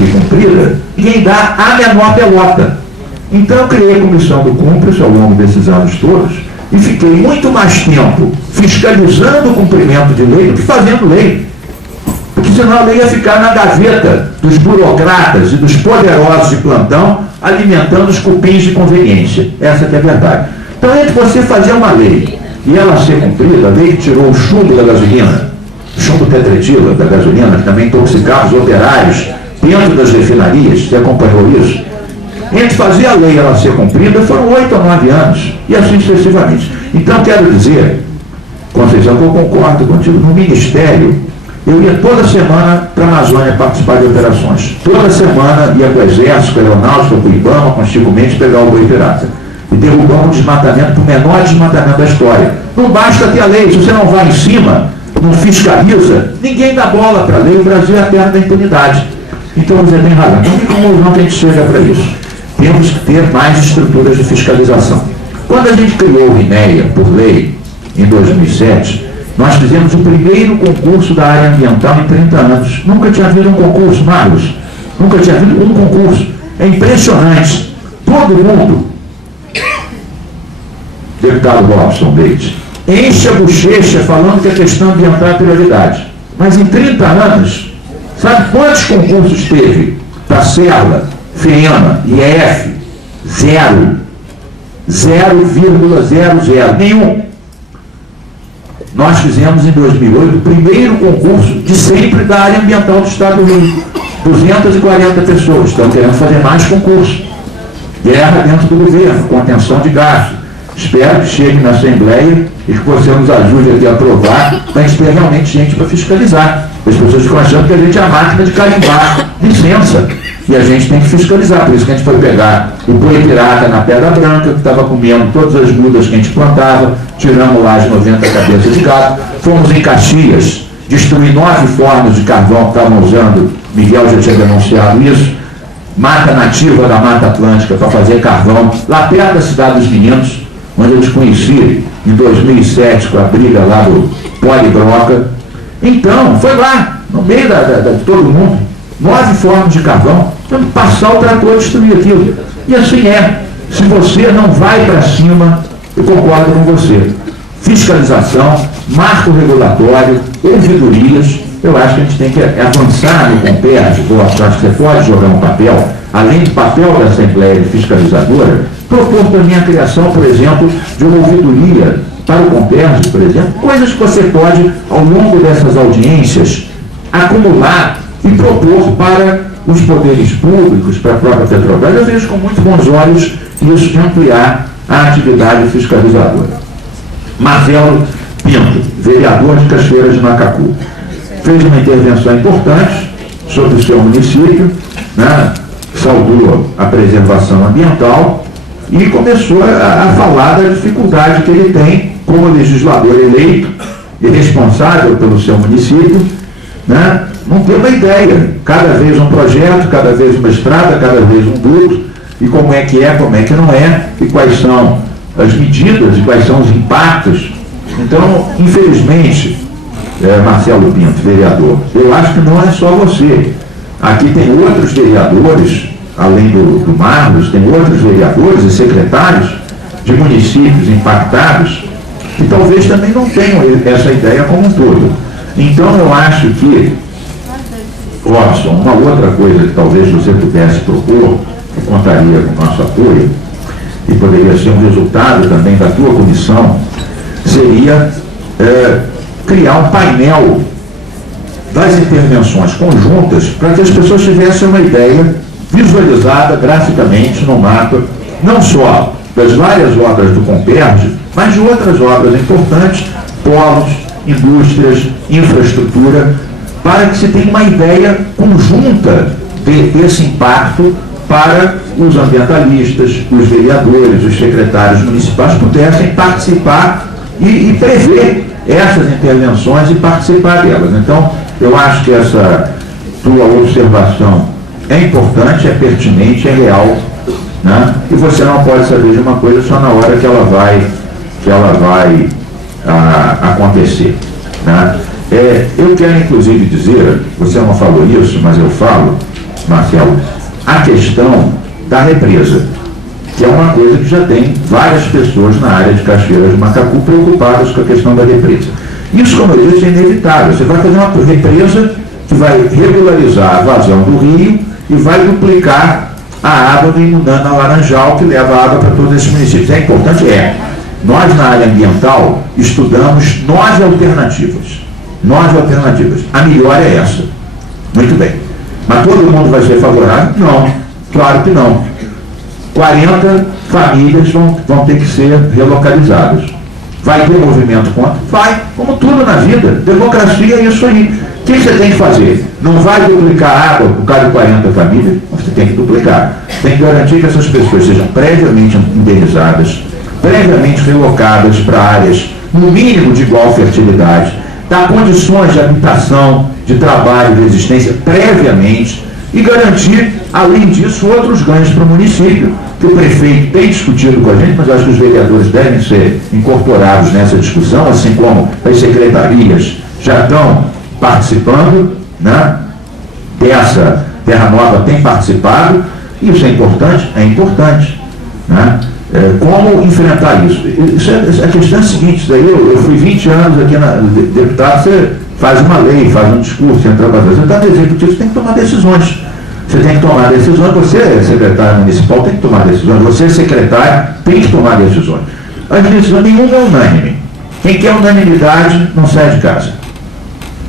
que cumprida, ninguém dá a menor pelota. Então eu criei a comissão do Cúmplice ao longo desses anos todos e fiquei muito mais tempo fiscalizando o cumprimento de lei do que fazendo lei. Porque senão a lei ia ficar na gaveta dos burocratas e dos poderosos de plantão, alimentando os cupins de conveniência. Essa que é a verdade. Então, entre você fazer uma lei e ela ser cumprida, a lei que tirou o chumbo da gasolina, o chumbo tetretila da gasolina, que também intoxicava os operários dentro das refinarias, você acompanhou isso? Entre fazer a lei e ela ser cumprida, foram 8 ou 9 anos, e assim sucessivamente. Então, quero dizer, Conceição, que eu concordo contigo, no Ministério, eu ia toda semana para a Amazônia participar de operações. Toda semana ia com o Exército, com a Aeronáutica, com o IBAMA, com o Chico Mendes, pegar o boi pirata. E derrubar um desmatamento para o menor desmatamento da história. Não basta ter a lei, se você não vai em cima, não fiscaliza, ninguém dá bola para a lei, o Brasil é a terra da impunidade. Então você tem razão. Então, que conclusão que a gente chega para isso? Temos que ter mais estruturas de fiscalização. Quando a gente criou o INEA, por lei, em 2007, nós fizemos o primeiro concurso da área ambiental em 30 anos. Nunca tinha havido um concurso, Marlos. Nunca tinha havido um concurso. É impressionante. Todo mundo, deputado Robson Leite, enche a bochecha falando que a questão ambiental é prioridade. Mas em 30 anos, sabe quantos concursos teve para CERLA, FEMA, IEF? Zero. 0,00. Nenhum. Nós fizemos em 2008 o primeiro concurso de sempre da área ambiental do Estado do Rio. 240 pessoas. Estão querendo fazer mais concursos. Guerra dentro do governo, contenção de gastos. Espero que chegue na Assembleia e que você nos ajude aqui a aprovar, para a gente ter realmente gente para fiscalizar. As pessoas ficam achando que a gente é a máquina de carimbar licença. E a gente tem que fiscalizar. Por isso que a gente foi pegar o boi pirata na Pedra Branca, que estava comendo todas as mudas que a gente plantava, tiramos lá as 90 cabeças de gado, fomos em Caxias, destruir 9 fornos de carvão que estavam usando, Miguel já tinha denunciado isso, mata nativa da Mata Atlântica para fazer carvão, lá perto da Cidade dos Meninos, onde eu te conheci em 2007 com a briga lá do Polibroca. Então, foi lá, no meio de todo mundo, 9 fornos de carvão, então passar o trator e destruir aquilo. E assim é. Se você não vai para cima, eu concordo com você. Fiscalização, marco regulatório, ouvidorias, eu acho que a gente tem que avançar no Comperd. Eu acho que você pode jogar um papel, além do papel da Assembleia Fiscalizadora, propor também a criação, por exemplo, de uma ouvidoria para o Comperd, por exemplo, coisas que você pode, ao longo dessas audiências, acumular e propor para os poderes públicos, para a própria Petrobras. Eu vejo com muito bons olhos isso de ampliar a atividade fiscalizadora. Marcelo Pinto, vereador de Cachoeira de Macacu, fez uma intervenção importante sobre o seu município, né, saudou a preservação ambiental e começou a falar da dificuldade que ele tem como legislador eleito e responsável pelo seu município, né, não ter uma ideia, cada vez um projeto, cada vez uma estrada, cada vez um duto, e como é que não é, e quais são as medidas e quais são os impactos. Então, infelizmente, Marcelo Pinto, vereador, eu acho que não é só você. Aqui tem outros vereadores, além do Marlos, tem outros vereadores e secretários de municípios impactados que talvez também não tenham essa ideia como um todo. Então, eu acho que, Robson, uma outra coisa que talvez você pudesse propor, que contaria com o nosso apoio, e poderia ser um resultado também da tua comissão, seria criar um painel das intervenções conjuntas para que as pessoas tivessem uma ideia visualizada graficamente no mapa, não só das várias obras do Comperd, mas de outras obras importantes, polos, indústrias, infraestrutura, para que se tenha uma ideia conjunta desse impacto para os ambientalistas, os vereadores, os secretários municipais pudessem participar e prever essas intervenções e participar delas. Então, eu acho que essa tua observação é importante, é pertinente, é real, né? E você não pode saber de uma coisa só na hora que ela vai acontecer, né? Eu quero inclusive dizer, você não falou isso, mas eu falo, Marcelo, a questão da represa, que é uma coisa que já tem várias pessoas na área de Cachoeiras do Macacu preocupadas com a questão da represa. Isso, como eu disse, é inevitável. Você vai fazer uma represa que vai regularizar a vazão do rio e vai duplicar a água do Imundana Laranjal, que leva água para todos esses municípios. É importante, nós na área ambiental estudamos 9 alternativas. 9 alternativas. A melhor é essa. Muito bem. Mas todo mundo vai ser favorável? Não. Claro que não. 40 famílias vão ter que ser relocalizadas. Vai ter movimento contra? Vai. Como tudo na vida. Democracia é isso aí. O que você tem que fazer? Não vai duplicar água por causa de 40 famílias? Você tem que duplicar. Tem que garantir que essas pessoas sejam previamente indenizadas, previamente relocadas para áreas, no mínimo, de igual fertilidade, dar condições de habitação, de trabalho, de existência previamente e garantir, além disso, outros ganhos para o município, que o prefeito tem discutido com a gente, mas acho que os vereadores devem ser incorporados nessa discussão, assim como as secretarias já estão participando, né? Dessa Terra Nova tem participado. Isso é importante? É importante, né? Como enfrentar isso? A questão é a seguinte, isso daí, eu fui 20 anos aqui deputado, você faz uma lei, faz um discurso, entra para você está no executivo, você tem que tomar decisões. Você tem que tomar decisões, você, secretário municipal, tem que tomar decisões, você, secretário, tem que tomar decisões. As decisões, nenhuma é unânime. Quem quer unanimidade não sai de casa.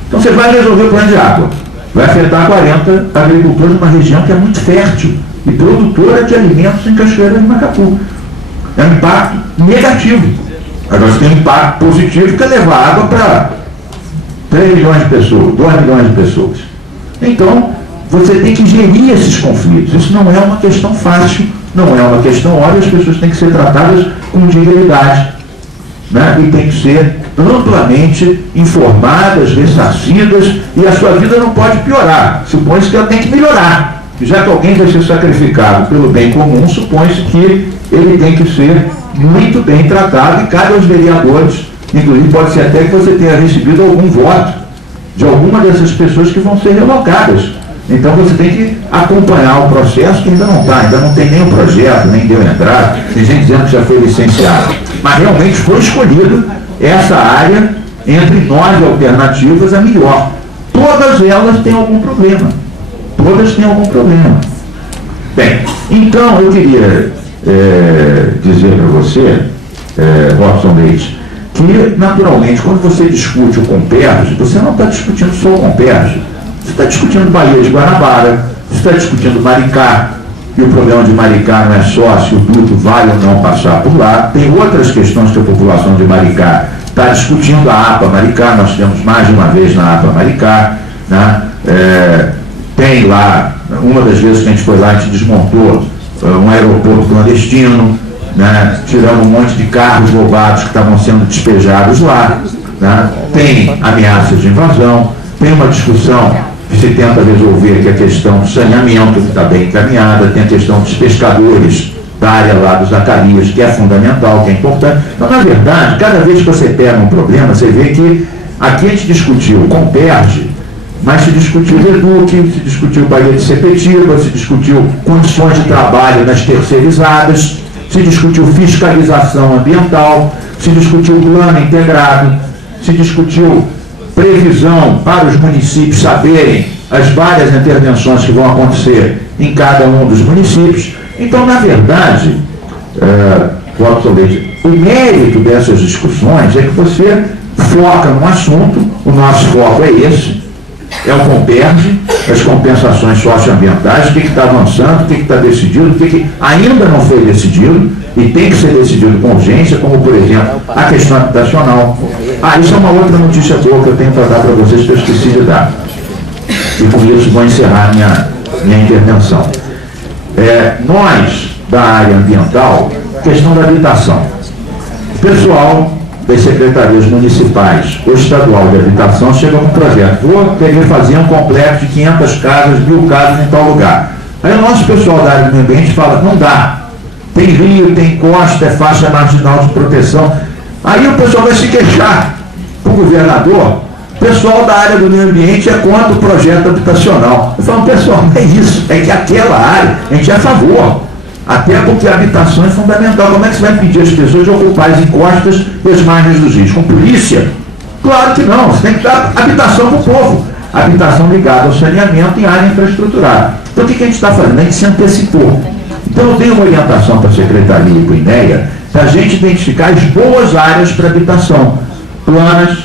Então você vai resolver o plano de água. Vai afetar 40 agricultores de uma região que é muito fértil e produtora de alimentos em Cachoeiras do Macacu. É um impacto negativo. Agora você tem um impacto positivo que é levar água para 3 milhões de pessoas, 2 milhões de pessoas. Então, você tem que gerir esses conflitos. Isso não é uma questão fácil, não é uma questão óbvia, as pessoas têm que ser tratadas com dignidade, né? E tem que ser amplamente informadas, ressarcidas, e a sua vida não pode piorar. Supõe-se que ela tem que melhorar. Já que alguém vai ser sacrificado pelo bem comum, supõe-se que ele tem que ser muito bem tratado, e cabe aos vereadores, inclusive pode ser até que você tenha recebido algum voto de alguma dessas pessoas que vão ser relocadas. Então você tem que acompanhar o processo, que ainda não tem nenhum projeto, nem deu entrada, tem gente dizendo que já foi licenciado. Mas realmente foi escolhido essa área, entre 9 alternativas, a melhor. Todas elas têm algum problema. Todas têm algum problema. Bem, então eu queria dizer para você, Robson Leite, que naturalmente quando você discute o Comperj, você não está discutindo só o Comperj. Você está discutindo Baía de Guanabara, você está discutindo Maricá, e o problema de Maricá não é só se o duto vale ou não passar por lá. Tem outras questões que a população de Maricá está discutindo. A APA Maricá, nós tivemos mais de uma vez na APA Maricá, né? Tem lá, uma das vezes que a gente foi lá, a gente desmontou um aeroporto clandestino, né? Tiramos um monte de carros roubados que estavam sendo despejados lá, né? Tem ameaças de invasão, tem uma discussão que se tenta resolver, que é a questão do saneamento, que está bem encaminhada, tem a questão dos pescadores da área lá dos Zacarias, que é fundamental, que é importante. Então, na verdade, cada vez que você pega um problema, você vê que aqui a gente discutiu Comperj, mas se discutiu Reduc, se discutiu Baía de Sepetiba, se discutiu condições de trabalho nas terceirizadas, se discutiu fiscalização ambiental, se discutiu plano integrado, se discutiu previsão para os municípios saberem as várias intervenções que vão acontecer em cada um dos municípios. Então, na verdade, Robson Leite, o mérito dessas discussões é que você foca num assunto, o nosso foco é esse, é o Comperj, as compensações socioambientais, o que está avançando, o que está decidido, o que ainda não foi decidido e tem que ser decidido com urgência, como, por exemplo, a questão habitacional. Isso é uma outra notícia boa que eu tenho para dar para vocês, que eu esqueci de dar. E com isso vou encerrar minha intervenção. Nós, da área ambiental, questão da habitação. O pessoal das secretarias municipais ou estadual de habitação chega com um projeto. Vou querer fazer um complexo de 500 casas, 1000 casas em tal lugar. Aí o nosso pessoal da área do meio ambiente fala, não dá. Tem rio, tem costa, é faixa marginal de proteção. Aí o pessoal vai se queixar para o governador pessoal da área do meio ambiente é contra o projeto habitacional. Eu falo, pessoal, não é isso, é que aquela área a gente é a favor. Até porque a habitação é fundamental. Como é que você vai pedir às pessoas de ocupar as encostas e as margens dos rios? Com polícia? Claro que não. Você tem que dar habitação para o povo. Habitação ligada ao saneamento em área infraestruturada. Então o que a gente está fazendo? A gente se antecipou. Então eu dei uma orientação para a Secretaria e para o INEA para a gente identificar as boas áreas para habitação. Planas,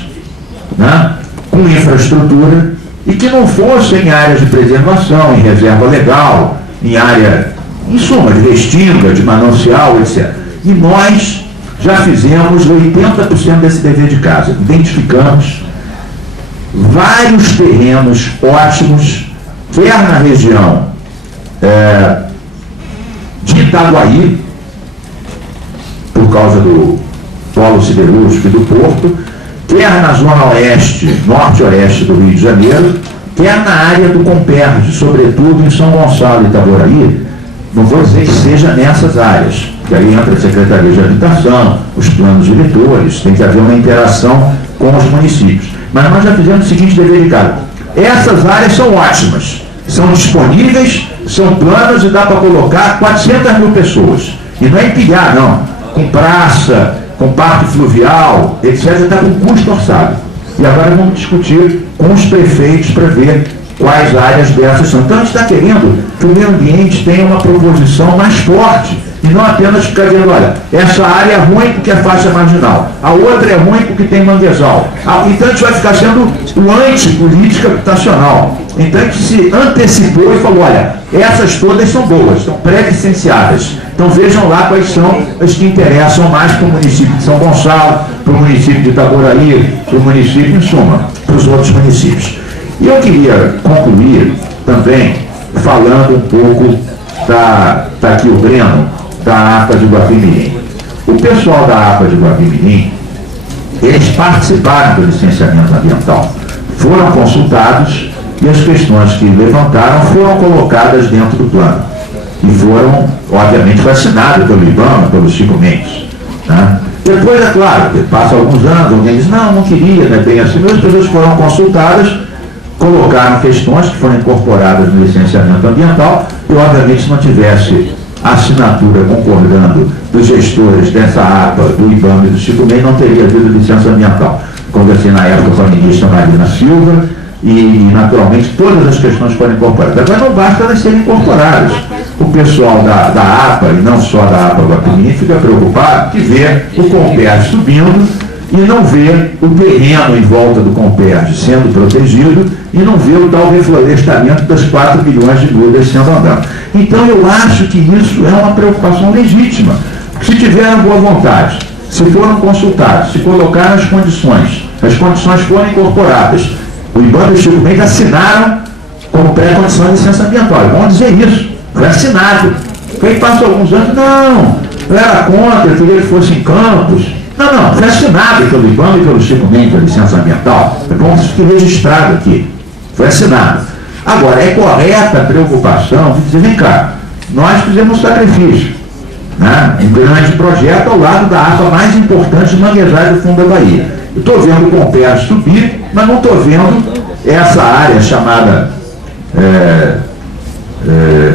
né, com infraestrutura, e que não fossem em áreas de preservação, em reserva legal, em área, em suma, de restinga, de manancial, etc. E nós já fizemos 80% desse dever de casa. Identificamos vários terrenos ótimos, quer na região de Itaguaí, por causa do polo siderúrgico e do porto, quer na zona oeste, norte-oeste do Rio de Janeiro, quer na área do Comperj, sobretudo em São Gonçalo e Itaboraí. Não vou dizer que seja nessas áreas, que aí entra a Secretaria de Habitação, os planos diretores, tem que haver uma interação com os municípios. Mas nós já fizemos o seguinte dever de casa. Essas áreas são ótimas, são disponíveis, são planas e dá para colocar 400 mil pessoas. E não é empilhar, não. Com praça, com parque fluvial, etc., está com custo orçado. E agora vamos discutir com os prefeitos para ver quais áreas dessas são. Então a gente está querendo que o meio ambiente tenha uma proposição mais forte, e não apenas ficar dizendo, olha, essa área é ruim porque é faixa marginal, a outra é ruim porque tem manguezal. Então a gente vai ficar sendo o anti-política habitacional. Então a gente se antecipou e falou, olha, essas todas são boas, estão pré-licenciadas. Então vejam lá quais são as que interessam mais para o município de São Gonçalo, para o município de Itaboraí, para o município, em suma, para os outros municípios. E eu queria concluir também falando um pouco está aqui o Breno, da APA de Guapimirim. O pessoal da APA de Guapimirim, eles participaram do licenciamento ambiental, foram consultados e as questões que levantaram foram colocadas dentro do plano. E foram, obviamente, vacinadas pelo IBAMA, pelo Chico Mendes. Né? Depois, é claro, passa alguns anos, alguém diz, não queria, não é bem assim. As pessoas foram consultadas, colocaram questões que foram incorporadas no licenciamento ambiental, e, obviamente, se não tivesse assinatura concordando dos gestores dessa APA, do IBAMA e do Chico Mendes, não teria havido licença ambiental. Conversei na época com a ministra Marina Silva, e, naturalmente, todas as questões foram incorporadas. Agora não basta elas serem incorporadas. O pessoal da APA, e não só da APA Guapimirim, fica preocupado de ver o Comperj subindo e não ver o terreno em volta do Comperj sendo protegido e não ver o tal reflorestamento das 4 milhões de mudas sendo andado. Então eu acho que isso é uma preocupação legítima. Se tiveram boa vontade, se foram consultados, se colocaram as condições foram incorporadas, o IBAMA e o Chico Mendes assinaram como pré-condição de licença ambiental. Vamos dizer isso. Foi assinado. Foi passou alguns anos, não era contra, queria que fosse em Campos. Não, foi assinado pelo IBAMA e pelo Chico Mendes a licença ambiental. É bom que fique registrado aqui. Foi assinado. Agora, é correta a preocupação de dizer, vem cá, nós fizemos um sacrifício, né? Um grande projeto ao lado da APA mais importante de manguezais do fundo da Bahia. Eu estou vendo o Comperj subir, mas não estou vendo essa área chamada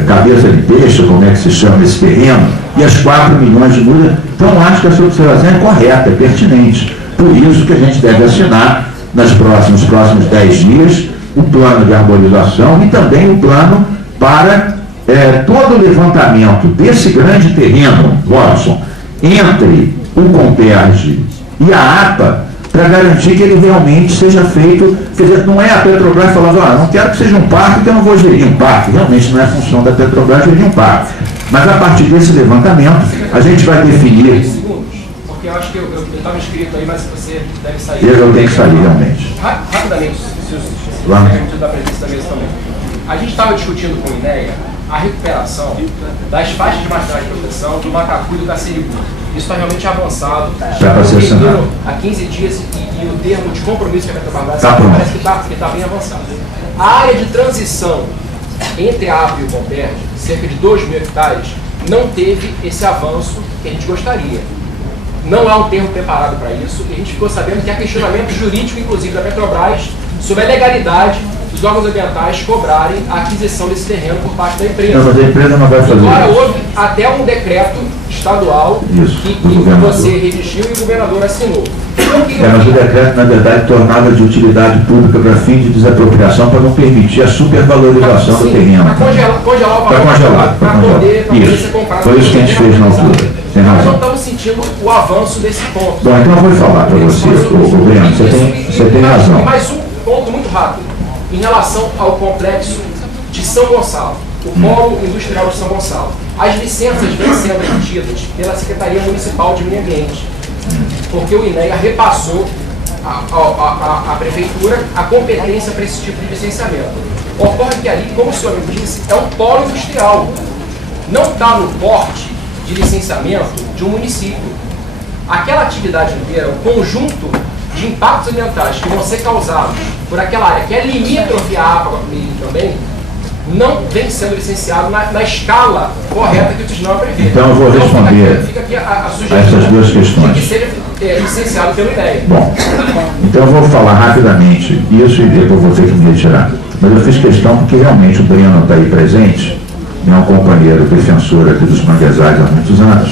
cabeça de peixe, como é que se chama esse terreno, e as 4 milhões de mudas. Então acho que essa observação é correta, é pertinente. Por isso que a gente deve assinar nos próximos 10 dias o plano de arborização e também o plano para todo o levantamento desse grande terreno, Watson, entre o Comperj e a APA, para garantir que ele realmente seja feito. Quer dizer, não é a Petrobras falando, não quero que seja um parque, porque eu não vou gerir um parque. Realmente não é função da Petrobras gerir um parque. Mas a partir desse levantamento, a gente vai definir. Porque eu acho que eu estava inscrito aí, mas você deve sair. Eu tenho que sair, realmente. Rapidamente, se o secretário da presença da mesa também. A gente estava discutindo com o INEA a recuperação das faixas marginais de proteção do Macacu e do Caceribu. Isso está realmente avançado. Há 15 dias e o termo de compromisso que a Petrobras parece que está bem avançado. A área de transição entre a APA e o Comperj, cerca de 2.000 hectares, não teve esse avanço que a gente gostaria. não é um termo preparado para isso, e a gente ficou sabendo que há questionamento jurídico, inclusive, da Petrobras, sobre a legalidade dos órgãos ambientais cobrarem a aquisição desse terreno por parte da empresa. Não, mas a empresa não vai fazer agora isso. Houve até um decreto estadual que você redigiu e o governador assinou. Mas o decreto, na verdade, tornava de utilidade pública para fim de desapropriação para não permitir a supervalorização do terreno. Para congelar o valor, para poder ser comprado. Foi isso que a gente fez na altura. Tem razão. Nós não estamos sentindo o avanço desse ponto. Bom, então eu vou falar para você, Breno, você tem razão. E mais um ponto muito rápido, em relação ao complexo de São Gonçalo, o Polo Industrial de São Gonçalo. As licenças vêm sendo emitidas pela Secretaria Municipal de Meio Ambiente, porque o INEA repassou à Prefeitura a competência para esse tipo de licenciamento. Ocorre que ali, como o senhor me disse, é um polo industrial. Não está no porte de licenciamento de um município. Aquela atividade inteira, o conjunto de impactos ambientais que vão ser causados por aquela área que é limítrofe à Guapimirim também, não vem sendo licenciado na escala correta que o TISNAM prevê. Então eu vou responder fica aqui a essas duas questões. De que seja licenciado pelo INEA. Bom, então eu vou falar rapidamente isso e depois vou ter que me retirar. Mas eu fiz questão porque realmente o Breno está aí presente, é um companheiro defensor aqui dos manguezais há muitos anos,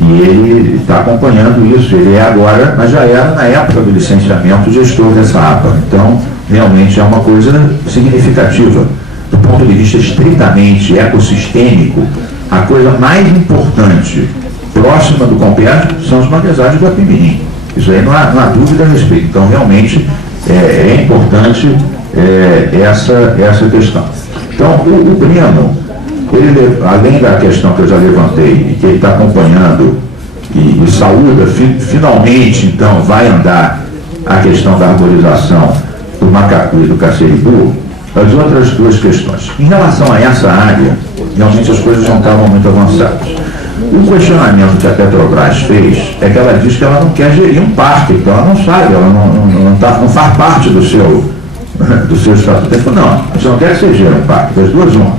e ele está acompanhando isso. Ele é agora, mas já era na época do licenciamento, gestor dessa APA. Então, realmente é uma coisa significativa. Do ponto de vista estritamente ecossistêmico, a coisa mais importante próxima do Compérgio são os manguezais de Guapimirim. Isso aí não há dúvida a respeito. Então, realmente, é importante essa questão. Então, o Breno, ele, além da questão que eu já levantei, e que ele está acompanhando e saúda, finalmente, então, vai andar a questão da arborização do macacu e do caceribu, as outras duas questões. Em relação a essa área, realmente as coisas não estavam muito avançadas. O questionamento que a Petrobras fez é que ela diz que ela não quer gerir um parque, então ela não sabe, ela não faz parte do seu estatuto. Ele falou, não, a gente não quer que você gere um parque, das duas uma.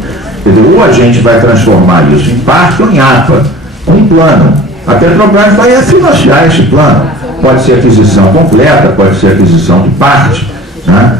Quer dizer, ou a gente vai transformar isso em parque ou em APA, com um plano. A Petrobras vai financiar esse plano. Pode ser aquisição completa, pode ser aquisição de parte, né?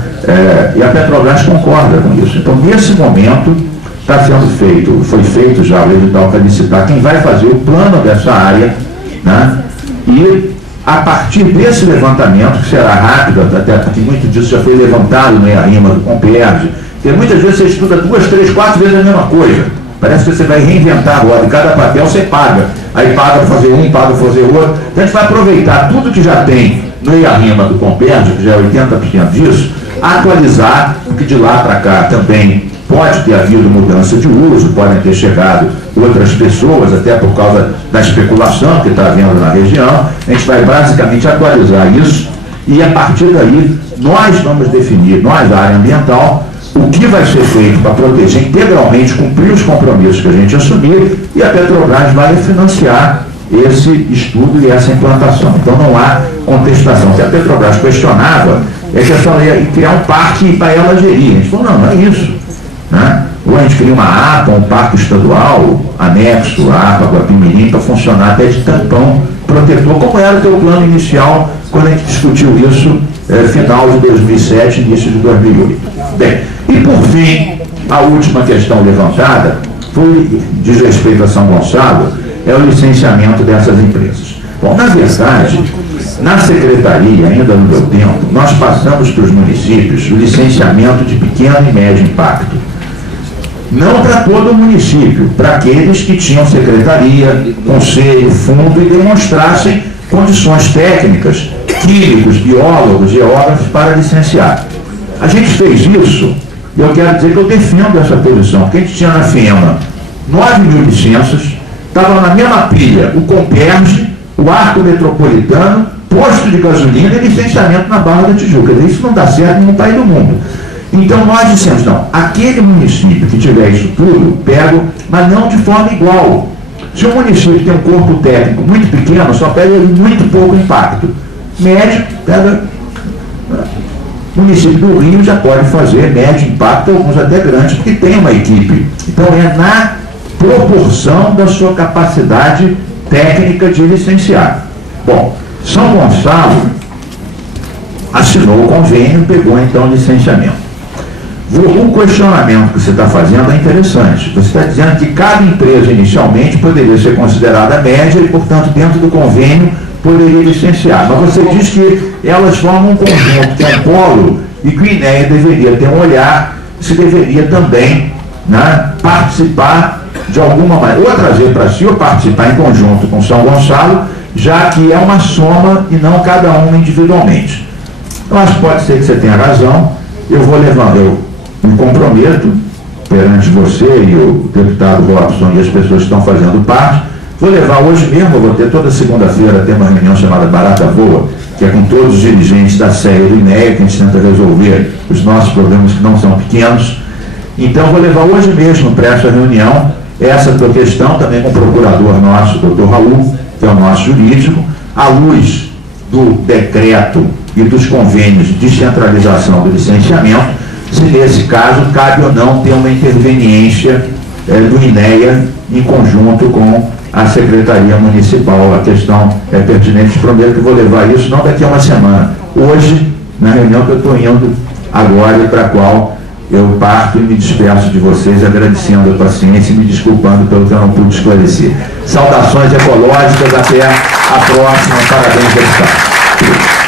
E a Petrobras concorda com isso. Então, nesse momento, está sendo feito, foi feito já o edital para licitar quem vai fazer o plano dessa área, né? E a partir desse levantamento, que será rápido, até porque muito disso já foi levantado no EARIMA do Compérgio, porque muitas vezes você estuda 2, 3, 4 vezes a mesma coisa. Parece que você vai reinventar agora, e cada papel você paga. Aí paga para fazer um, paga para fazer outro. Então a gente vai aproveitar tudo que já tem no EARIMA do Compérgio, que já é 80% disso, atualizar, porque de lá para cá também pode ter havido mudança de uso, podem ter chegado outras pessoas, até por causa da especulação que está havendo na região. A gente vai basicamente atualizar isso e a partir daí nós vamos definir, nós, a área ambiental, o que vai ser feito para proteger integralmente, cumprir os compromissos que a gente assumir, e a Petrobras vai financiar esse estudo e essa implantação. Então não há contestação. O que a Petrobras questionava é que ela ia criar um parque para ela gerir. A gente falou, não é isso, né? Ou a gente cria uma APA, um parque estadual, anexo à APA Guapimirim, para funcionar até de tampão protetor, como era o teu plano inicial quando a gente discutiu isso final de 2007, início de 2008. Bem, e por fim, a última questão levantada diz respeito a São Gonçalo, é o licenciamento dessas empresas. Bom, na verdade, na secretaria, ainda no meu tempo, nós passamos para os municípios o licenciamento de pequeno e médio impacto. Não para todo o município, para aqueles que tinham secretaria, conselho, fundo e demonstrassem condições técnicas, químicos, biólogos, geógrafos para licenciar. A gente fez isso, e eu quero dizer que eu defendo essa posição, porque a gente tinha na FEMA 9.000 licenças, estava na mesma pilha o Compérgio, o Arco Metropolitano, posto de gasolina e licenciamento na Barra da Tijuca. Isso não dá certo em nenhum país do mundo. Então nós dissemos, não, aquele município que tiver isso tudo, pego, mas não de forma igual. Se o município tem um corpo técnico muito pequeno, só pega muito pouco impacto. Médio, pega... O município do Rio já pode fazer médio impacto, alguns até grandes, porque tem uma equipe. Então é na proporção da sua capacidade técnica de licenciar. Bom, São Gonçalo assinou o convênio, pegou então o licenciamento. O questionamento que você está fazendo é interessante. Você está dizendo que cada empresa inicialmente poderia ser considerada média e, portanto, dentro do convênio poderia licenciar. Mas você diz que elas formam um conjunto, que é um polo, e que o INEA deveria ter um olhar, se deveria também, né, participar de alguma maneira, ou trazer para si, ou participar em conjunto com São Gonçalo, já que é uma soma e não cada uma individualmente. Eu acho que pode ser que você tenha razão. Eu vou levar, eu me comprometo perante você e o deputado Robson e as pessoas que estão fazendo parte. Vou levar hoje mesmo, eu vou ter toda segunda-feira, tem uma reunião chamada Barata Voa, que é com todos os dirigentes da SEI e do INEA, que a gente tenta resolver os nossos problemas que não são pequenos. Então, vou levar hoje mesmo para essa reunião essa tua questão, também com o procurador nosso, doutor Raul, que é o nosso jurídico, à luz do decreto e dos convênios de descentralização do licenciamento, se nesse caso cabe ou não ter uma interveniência do INEA em conjunto com a Secretaria Municipal. A questão é pertinente, prometo que vou levar isso não daqui a uma semana, hoje, na reunião que eu estou indo agora e para a qual eu parto e me despeço de vocês, agradecendo a paciência e me desculpando pelo que eu não pude esclarecer. Saudações ecológicas, até a próxima, parabéns, deputado.